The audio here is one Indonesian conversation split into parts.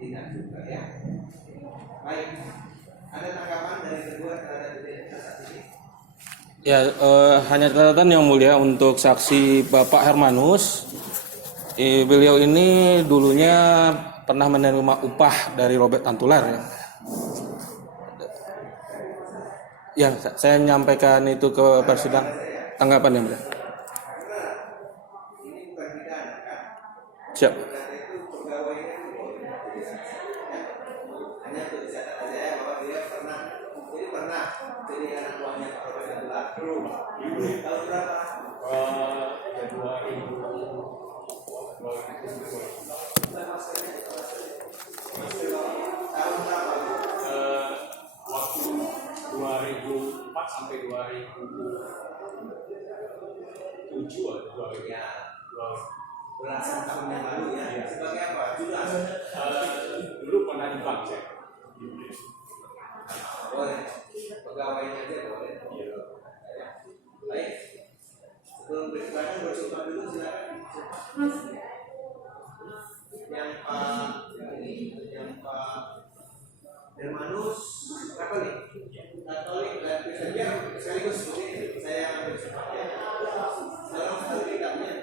Tidak juga ya. Baik. Ada tanggapan dari kedua terhadap identitas ini? Ya, hanya catatan yang mulia untuk saksi Bapak Hermanus. Beliau ini dulunya pernah menerima upah dari Robert Tantular ya. Ya, saya menyampaikan itu ke persidang. Tanggapan yang mulia. Siap. Waktu 2004 sampai 2007 atau 2000 Ya, belasan tahun yang lalu ya. Sebagai apa? Jelas. Dulu pernah di bank saya. Boleh. Pegawainya aja boleh. Baik. Sebelum bersilakan bersumpah dulu silakan. Yang Pak Hermanus Katolik dan Kristen sekaligus seperti saya ambil sumpahnya. Dalam sertifikatnya.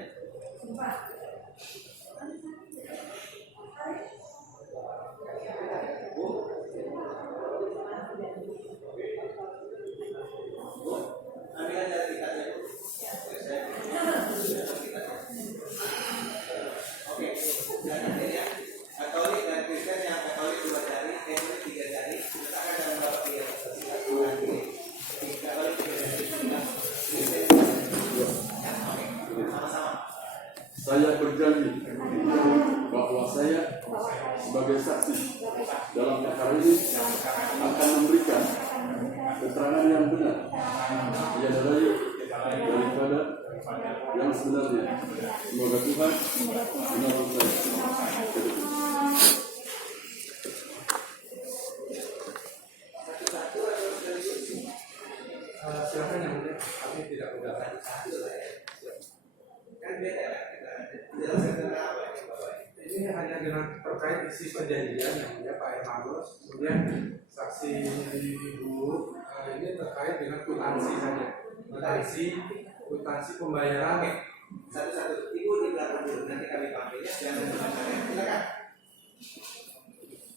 Katolik dan Kristen yang Katolik 2 jari, Katolik 3 jari, diletakkan dalam beberapa pilihan sertifikat Katolik 3 jari, Kristen sama-sama. Saya berjanji bahwa saya sebagai saksi dalam perkara ini akan memberikan keterangan yang benar, tiada lain daripada yang sebenarnya. Semoga Tuhan menolong saya. Silakan yang mulia, kami tidak keberatan satu lah ya. Kan beda ya, kita jelaskan tentang apa ini Bapak? Ini hanya dengan terkait isi perjanjian yang mulia Pak Hermanus, kemudian saksi Ibu ini terkait dengan kwitansi saja, kwitansi pembayaran. Oke, satu-satu. Ibu di belakang dulu, nanti kami panggilnya. Jangan sebenarnya, silakan.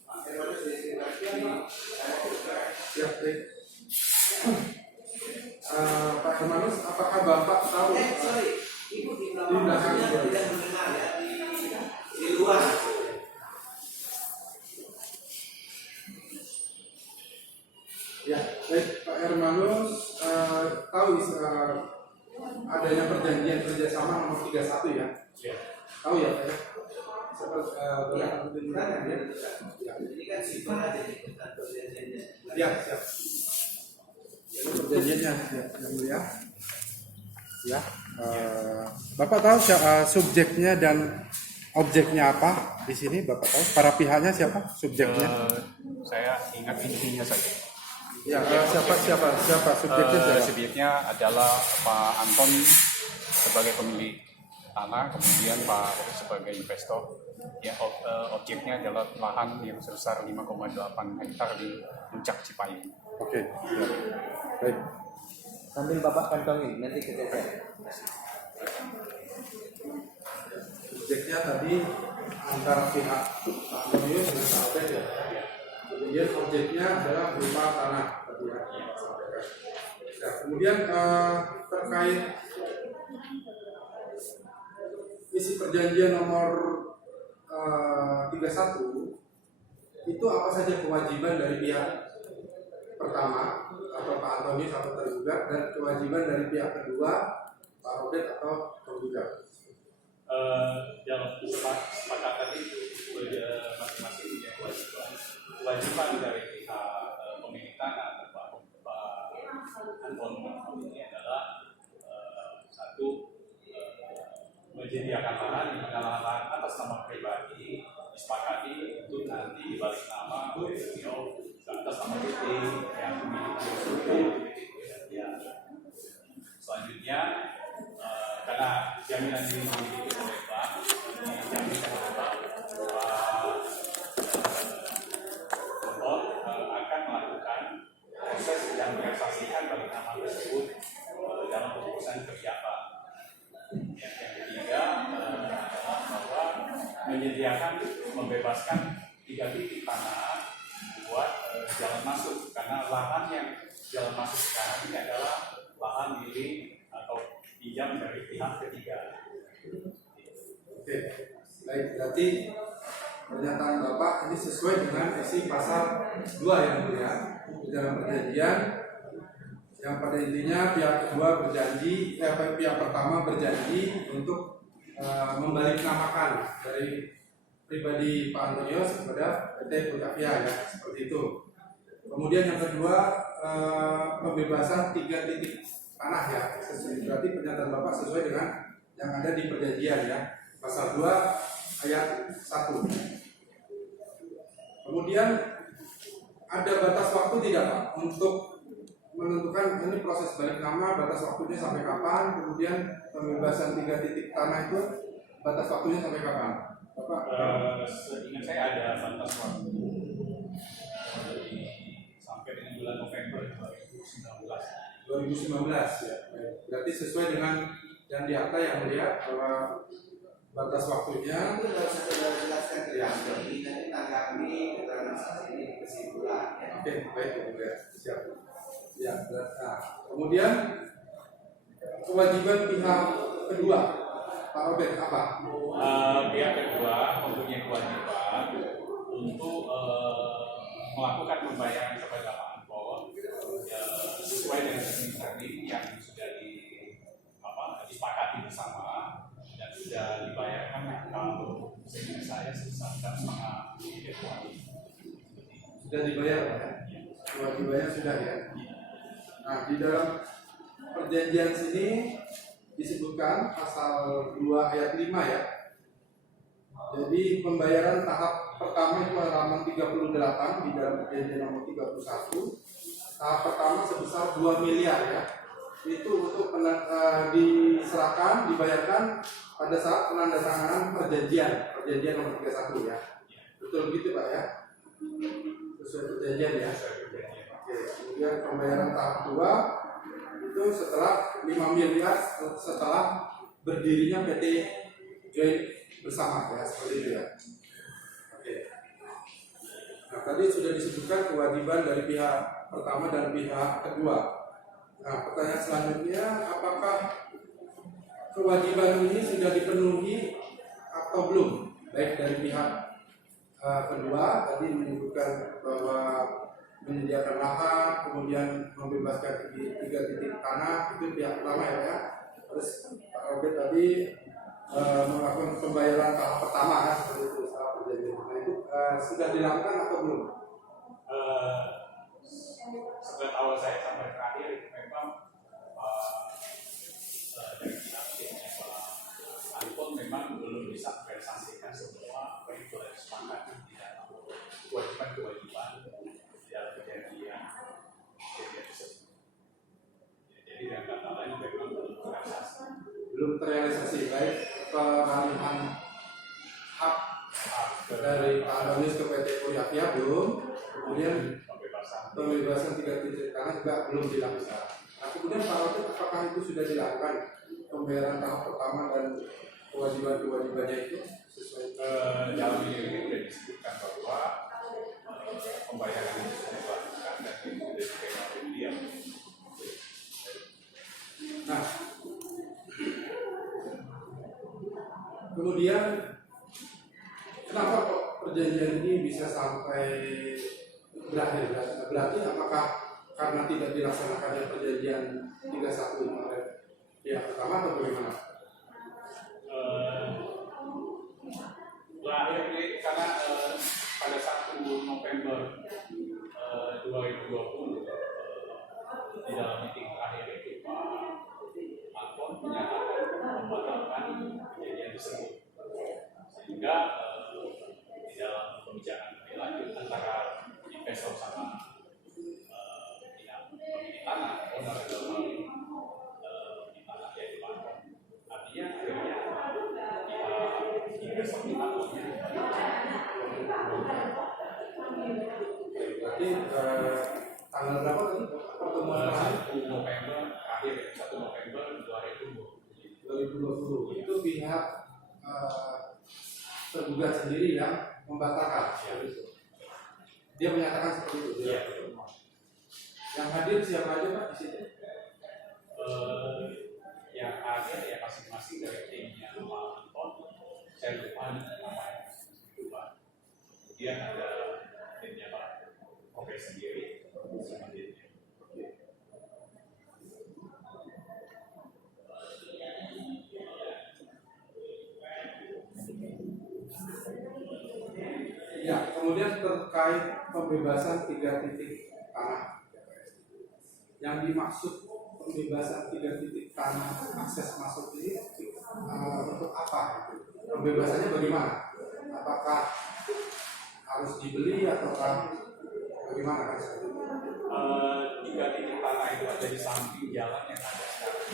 Pak Hermanus di sini lagi. Siap, baik. Pak Hermanus, apakah Bapak tahu? Sorry, Ibu di belakang tidak mendengar ya, di luar. Ya, baik Pak Hermanus tahu adanya perjanjian kerjasama nomor 31 ya? Ya. Tahu ya Pak? Ini kan simpel aja nih, bukan perjanjiannya. Ya, siap. Jadi perjanjiannya yang mulia. Ya, Bapak tahu subjeknya dan objeknya apa di sini? Bapak tahu? Para pihaknya siapa? Subjeknya? Saya ingat intinya saja. Ya, siapa subjeknya? Siapa? Subjeknya adalah Pak Anton sebagai pemilik tanah, kemudian Pak Robi sebagai investor. Ya, objeknya adalah lahan yang sebesar 5,8 hektar di Puncak Cipayung. Oke, ya. Baik. Sambil Bapak kantongin, nanti kita cek. Subjeknya tadi antara pihak Pak Antonio dengan Pak Abed ya. Kemudian objeknya adalah berupa tanah tadi ya. Ya, Kemudian terkait isi perjanjian nomor 31 itu apa saja kewajiban dari pihak pertama atau Pak Antonius atau tergugat dan kewajiban dari pihak kedua Pak Robert atau tergugat? Dalam kesepakatan itu masing-masing punya kewajiban dari pihak pemilik tanah Pak Anton ini adalah satu, menyediakan lahan di mana lahan atas nama pribadi disepakati untuk nanti dibalik nama oleh beliau atas nama PT yang memiliki ya. Selanjutnya karena jaminan ini dimiliki oleh bank, dijaminkan oleh bank bahwa akan melakukan proses yang mengeksasikan balik nama tersebut dalam keputusan kerja bank. Yang ketiga bahwa menyediakan membebaskan 3 titik tanah buat jalan masuk, karena lahan yang jalan masuk sekarang ini adalah lahan milik atau pinjam dari pihak ketiga. Oke, baik, berarti pernyataan Bapak ini sesuai dengan isi pasal 2 yang mulia di dalam perjanjian, yang pada intinya pihak kedua berjanji, pihak pertama berjanji untuk membaliknamakan dari pribadi Pak Antonius kepada PT Purkavia ya, seperti itu. Kemudian yang kedua pembebasan 3 titik tanah ya, berarti pernyataan Bapak sesuai dengan yang ada di perjanjian ya, pasal 2 ayat 1. Kemudian ada batas waktu tidak Pak untuk menentukan ini proses balik nama, batas waktunya sampai kapan, kemudian pembebasan 3 titik tanah itu batas waktunya sampai kapan? Bapak? Seingat saya ada batas waktu sampai dengan bulan November 2019. Ya. Berarti sesuai dengan yang di akta yang melihat bahwa batas waktunya itu harus saya jelaskan ya. Jadi nanti tanggapi keterangan saksi ini kesimpulan ya. Oke, baik ya, siap. Ya, nah, kemudian kewajiban pihak kedua, Pak Robert apa? Pihak kedua mempunyai kewajiban untuk melakukan pembayaran kepada Pak Anton sesuai dengan tadi yang sudah disepakati bersama dan sudah dibayarkan kalau sehingga saya sebesar 1,5 miliar. Sudah dibayar Pak ya? Kewajibannya sudah ya? Nah, di dalam perjanjian sini disebutkan pasal 2 ayat 5 ya. Jadi pembayaran tahap pertama itu halaman 38 di dalam perjanjian nomor 31. Tahap pertama sebesar 2 miliar ya. Itu untuk diserahkan, dibayarkan pada saat penandatanganan perjanjian nomor 31 ya. Betul begitu Pak ya? Sesuai perjanjian ya. Oke, kemudian pembayaran tahap 2 itu setelah 5 miliar setelah berdirinya PT Joint bersama ya, seperti itu ya. Oke. Nah, tadi sudah disebutkan kewajiban dari pihak pertama dan pihak kedua. Nah, pertanyaan selanjutnya, apakah kewajiban ini sudah dipenuhi atau belum? Baik dari pihak kedua tadi menyebutkan bahwa menyediakan lahan, kemudian membebaskan 3 titik tanah, itu pihak pertama ya. Terus Pak Robert tadi melakukan pembayaran tahap pertama kan, seperti itu salah perjanjian. Nah itu sudah dilakukan atau belum? Setelah awal saya sampai terakhir memang dari pihak Pak Anton memang belum bisa merealisasikan semua apa yang sudah disepakati di dalam kewajiban-kewajiban dalam perjanjian tersebut. Jadi dengan kata lain memang belum terrealisasi. Belum terrealisasi, baik pengalihan hak dari Pak Antonius ke PT Purkavia belum, kemudian pembebasan 3 titik tanah juga belum dilakukan. Nah kemudian Pak Robert, apakah itu sudah dilakukan pembayaran tahap pertama dan kewajiban-kewajibannya itu sesuai? Dalam ini sudah disebutkan bahwa pembayaran itu sudah dilakukan dan itu sudah dipegang oleh dia. kemudian kenapa kok perjanjian ini bisa sampai berakhir? Berarti apakah karena tidak dilaksanakannya perjanjian 31 oleh pihak pertama atau bagaimana? Berakhir karena pada 1 November 2020 di dalam meeting terakhir itu Pak Anton menyatakan membatalkan perjanjian tersebut, sehingga di dalam pembicaraan lebih lanjut antara investor sama pihak pemilik tanah, owner atau pemilik tanah yaitu Pak Anton, artinya akhirnya investor minatnya. Berarti tanggal berapa tadi pertemuan terakhir? 1 November akhir 1 November 2020 itu pihak tergugat sendiri yang membatalkan. Dia menyatakan seperti itu. Iya. Yang hadir siapa aja Pak di sini? Yang ada ya masing-masing dari timnya Pak Anton, saya lupa namanya, kemudian ada timnya Pak Oke sendiri sama timnya. Ya, kemudian terkait pembebasan 3 titik tanah. Yang dimaksud pembebasan 3 titik tanah akses masuk ini untuk apa? Pembebasannya bagaimana? Apakah harus dibeli ataukah bagaimana? 3 titik tanah itu ada di samping jalan yang ada sekarang.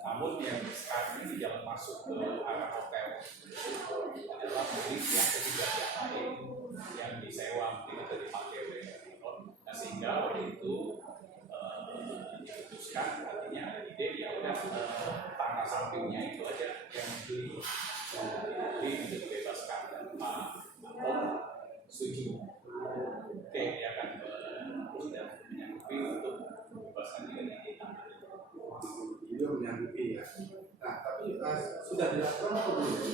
Namun yang sekarang ini jalan masuk ke arah hotel adalah milik yang ketiga pihak lain yang disewa mungkin atau dipakai oleh Anton. Nah, sehingga waktu itu diputuskan, artinya ada ide ya udah tanah sampingnya itu aja yang dibeli, untuk dibebaskan, dan Pak Anton setuju. Oke, dia akan sudah menyanggupi untuk membebaskan ini tanah. Beliau menyanggupi ya. Nah, tapi sudah dilakukan atau belum?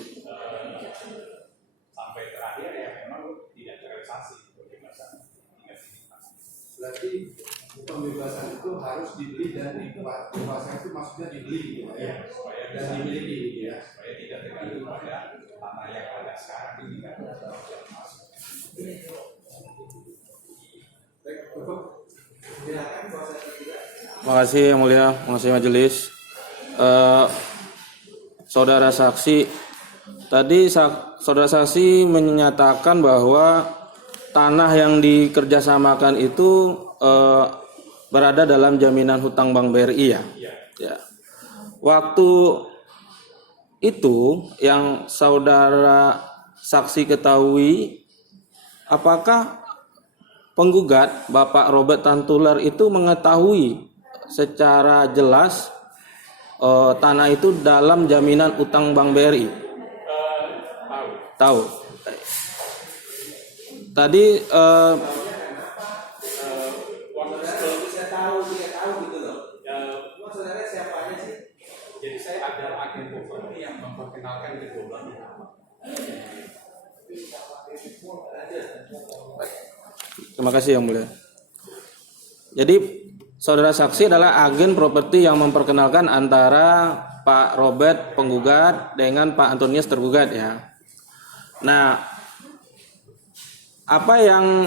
Sampai terakhir ya memang tidak terrealisasi pembebasan. Berarti pembebasan itu harus dibeli dan dikuasai itu maksudnya dibeli gitu ya. Supaya Dan bisa dimiliki gitu ya. supaya tidak tergantung pada tanah yang ada sekarang ini kan masuk. Baik, cukup. Silakan proses ketiga. Makasih yang mulia, makasih majelis. Saudara saksi, tadi saudara saksi menyatakan bahwa tanah yang dikerjasamakan itu berada dalam jaminan hutang Bank BRI ya. Ya. Waktu itu yang saudara saksi ketahui, apakah penggugat Bapak Robert Tantular itu mengetahui secara jelas tanah itu dalam jaminan utang Bank BRI? Tahu. Tadi Saudara bisa tahu, dia tahu gitu loh. Cuma saudara siapa aja sih? Jadi saya ada agen properti yang memperkenalkan kedua belah pihak. terima kasih yang mulia. Jadi saudara saksi adalah agen properti yang memperkenalkan antara Pak Robert penggugat dengan Pak Antonius tergugat ya. Nah, apa yang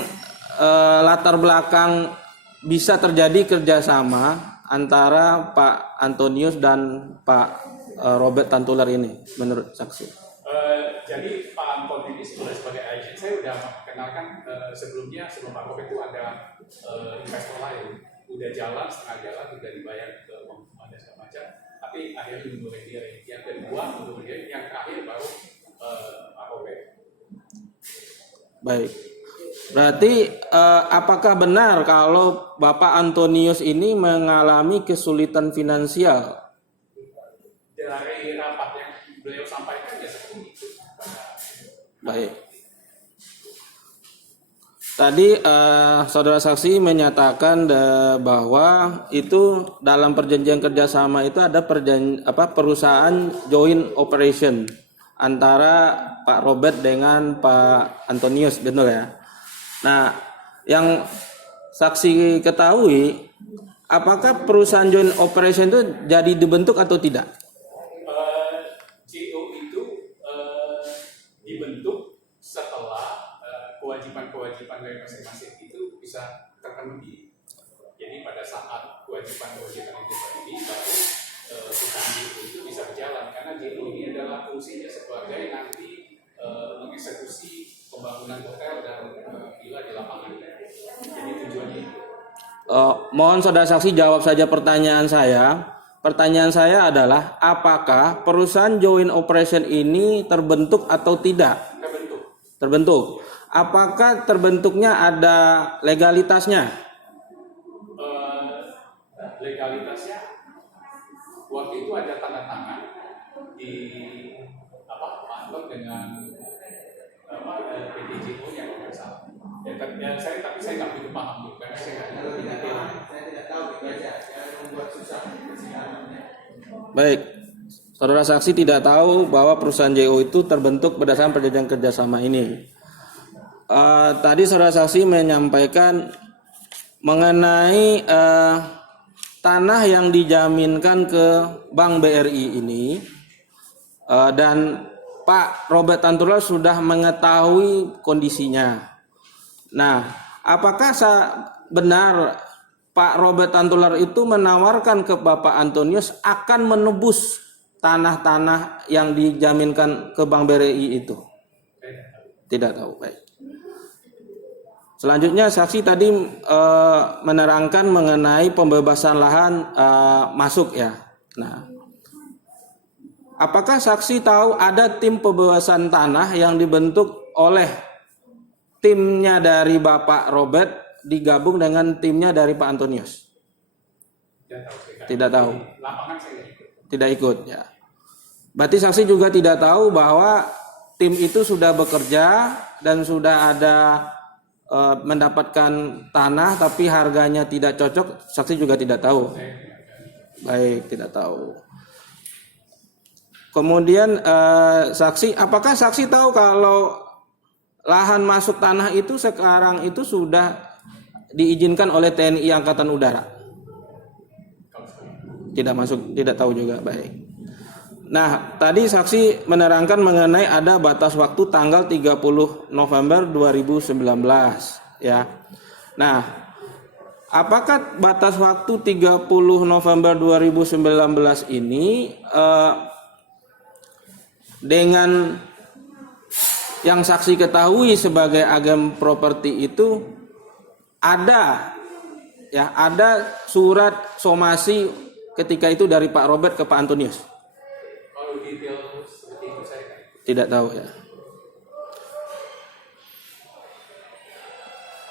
latar belakang bisa terjadi kerjasama antara Pak Antonius dan Pak Robert Tantular ini menurut saksi? Jadi Pak Anton ini sebagai agen saya sudah memperkenalkan sebelum Pak Robert itu ada investor lain, udah jalan setengah jalan, udah dibayar ke pembangunan dan segala macam, tapi akhirnya mundurin diri. Yang kedua mundurin diri, yang terakhir baru Pak Robert. Baik. Berarti apakah benar kalau Bapak Antonius ini mengalami kesulitan finansial? Dari rapat yang beliau sampaikan ya seperti itu. Baik. Tadi saudara saksi menyatakan bahwa itu dalam perjanjian kerjasama itu ada perusahaan joint operation antara Pak Robert dengan Pak Antonius, betul ya? Nah, yang saksi ketahui, apakah perusahaan joint operation itu jadi dibentuk atau tidak? JO itu dibentuk setelah kewajiban-kewajiban dari masing-masing itu bisa terpenuhi. Jadi pada saat kewajiban-kewajiban itu terpenuhi, baru perusahaan JO itu bisa berjalan, karena JO ini adalah fungsinya sebagai nanti mengeksekusi pembangunan hotel dan villa di lapangan. Jadi tujuannya itu. Mohon saudara saksi jawab saja pertanyaan saya. Pertanyaan saya adalah apakah perusahaan joint operation ini terbentuk atau tidak? Terbentuk. Apakah terbentuknya ada legalitasnya? Legalitasnya waktu itu ada tanda tangan di Anton dengan PTJO yang kalau nggak salah. Tapi saya nggak begitu paham tuh, karena saya nggak tahu detail. Saya tidak tahu itu aja, jangan membuat susah persidangannya. Baik, saudara saksi tidak tahu bahwa perusahaan JO itu terbentuk berdasarkan perjanjian kerjasama ini. Tadi saudara saksi menyampaikan mengenai tanah yang dijaminkan ke Bank BRI ini, dan Pak Robert Tantular sudah mengetahui kondisinya. Nah, apakah benar Pak Robert Tantular itu menawarkan ke Bapak Antonius akan menebus tanah-tanah yang dijaminkan ke Bank BRI itu? Tidak tahu. Baik. Selanjutnya saksi tadi menerangkan mengenai pembebasan lahan masuk ya. Nah, apakah saksi tahu ada tim pembebasan tanah yang dibentuk oleh timnya dari Bapak Robert digabung dengan timnya dari Pak Antonius? Tidak tahu. Tidak ikut ya. Berarti saksi juga tidak tahu bahwa tim itu sudah bekerja dan sudah ada mendapatkan tanah tapi harganya tidak cocok, saksi juga tidak tahu. Baik, tidak tahu. Kemudian saksi, apakah saksi tahu kalau lahan masuk tanah itu sekarang itu sudah diizinkan oleh TNI Angkatan Udara? Tidak masuk, tidak tahu juga. Baik. Nah, tadi saksi menerangkan mengenai ada batas waktu tanggal 30 November 2019 ya. Nah, apakah batas waktu 30 November 2019 ini dengan yang saksi ketahui sebagai agen properti itu ada surat somasi ketika itu dari Pak Robert ke Pak Antonius? Kalau detail seperti itu saya tidak tahu ya.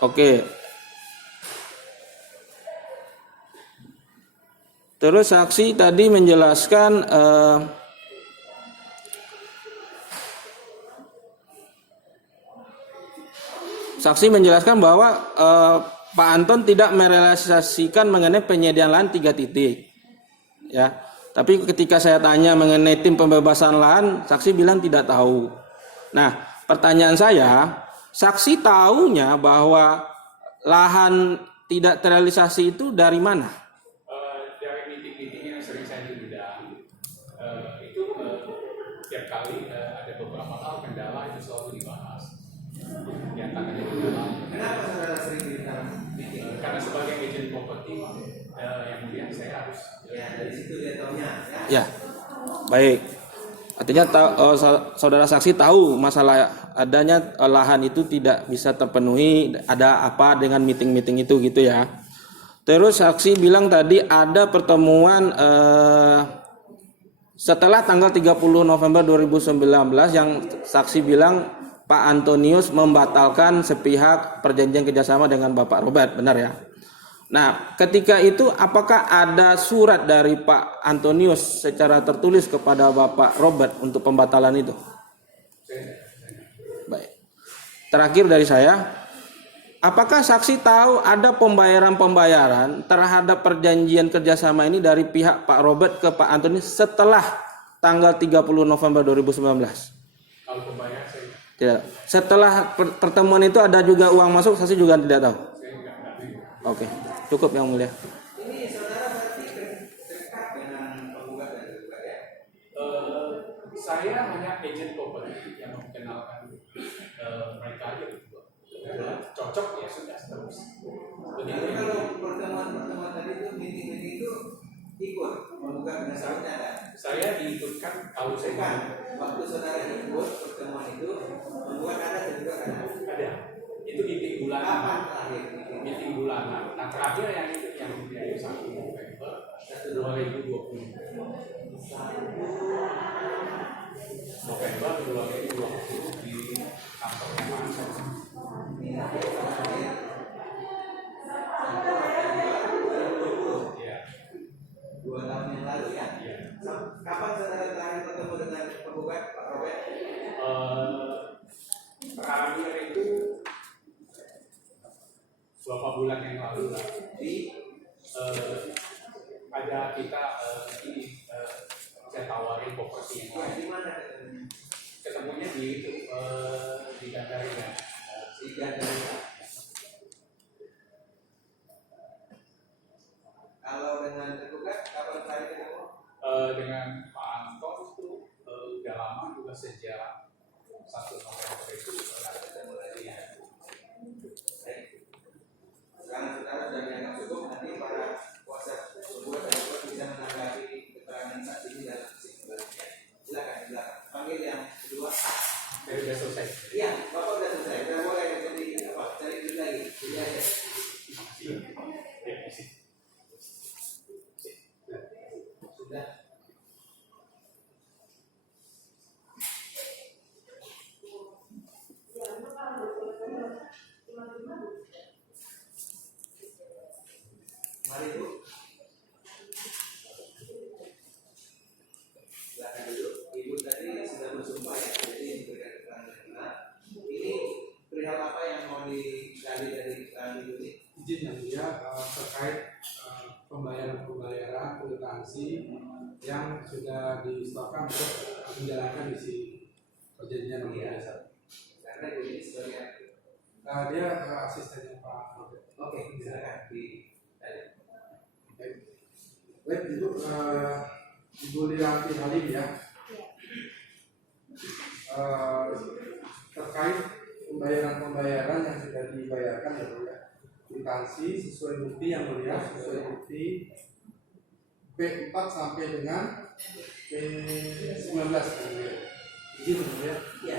Oke. Terus saksi tadi menjelaskan bahwa Pak Anton tidak merealisasikan mengenai penyediaan lahan 3 titik. Ya. Tapi ketika saya tanya mengenai tim pembebasan lahan, saksi bilang tidak tahu. Nah, pertanyaan saya, saksi tahunya bahwa lahan tidak terrealisasi itu dari mana? Dari meeting-meeting yang sering saya diundang, itu tiap kali ada beberapa hal kendala itu selalu dibahas. Di antaranya kendala. Kenapa saudara sering diundang meeting? Karena sebagai agent properti yang mulia saya harus. Ya, dari situ dia tahunya. Ya, baik. Artinya saudara saksi tahu masalah adanya lahan itu tidak bisa terpenuhi, ada apa dengan meeting-meeting itu gitu ya. Terus saksi bilang tadi ada pertemuan setelah tanggal 30 November 2019 yang saksi bilang Pak Antonius membatalkan sepihak perjanjian kerjasama dengan Bapak Robert, benar ya? Nah, ketika itu apakah ada surat dari Pak Antonius secara tertulis kepada Bapak Robert untuk pembatalan itu? Baik. Terakhir dari saya, apakah saksi tahu ada pembayaran-pembayaran terhadap perjanjian kerjasama ini dari pihak Pak Robert ke Pak Antonius setelah tanggal 30 November 2019? Kalau pembayar saya Tidak. Setelah pertemuan itu ada juga uang masuk, saksi juga tidak tahu. nggak. Oke, cukup yang mulia. Ini saudara berarti dekat dengan penggugat dan tergugat ya? Saya hanya agent properti yang mengenalkan mereka aja berdua. Cocok ya sudah terus. Jadi kalau pertemuan tadi itu meeting itu ikut penggugat dan tergugatnya ada? Saya diikutkan kalau saya Bukan. Waktu saudara ikut pertemuan itu penggugat ada dan tergugat ada. Itu meeting bulanan. Kapan terakhir? Meeting bulanan. Nah terakhir yang itu yang dari 1 November 2020. November 2020 di kantornya Pak Anton. Ya. 2 tahun yang lalu ya? Iya. Kapan saudara terakhir bertemu dengan penggugat Pak Robert? Terakhir itu beberapa bulan yang lalu lah. Di Ada kita saya tawarin properti yang lain. di mana ketemunya? Ketemunya di Gandaria. Di Gandaria. Kalau dengan tergugat kapan terakhir ketemu? Dengan Pak Anton itu udah lama juga sejak 1 November itu ketemu lagi ya. Baik. Sekarang saudara sudah dianggap cukup, nanti para kuasa penggugat dan tergugat bisa menanggapi keterangan saksi ini dalam kesimpulannya. Silakan. Panggil yang kedua. Dari udah selesai. Iya, Bapak sudah selesai. Sudah boleh jadi apa? Cari duit lagi. Jadi aja. Sudah. Mari Bu. Silakan duduk. Ibu tadi sudah bersumpah ya, jadi memberikan keterangan yang benar. Ini perihal apa yang mau digali dari keterangan ibu ini? Izin yang mulia terkait pembayaran kwitansi yang sudah disetorkan untuk menjalankan misi perjanjian yang Iya. biasa. Karena ibu ini sebagai Dia asistennya Pak Robert. oke, silakan di Baik, Ibu, Ibu Lianti Halim ya. Terkait pembayaran yang sudah dibayarkan ya Bu ya. Kwitansi sesuai bukti yang mulia, sesuai bukti P4 sampai dengan P19 ya. Izin ya. Iya.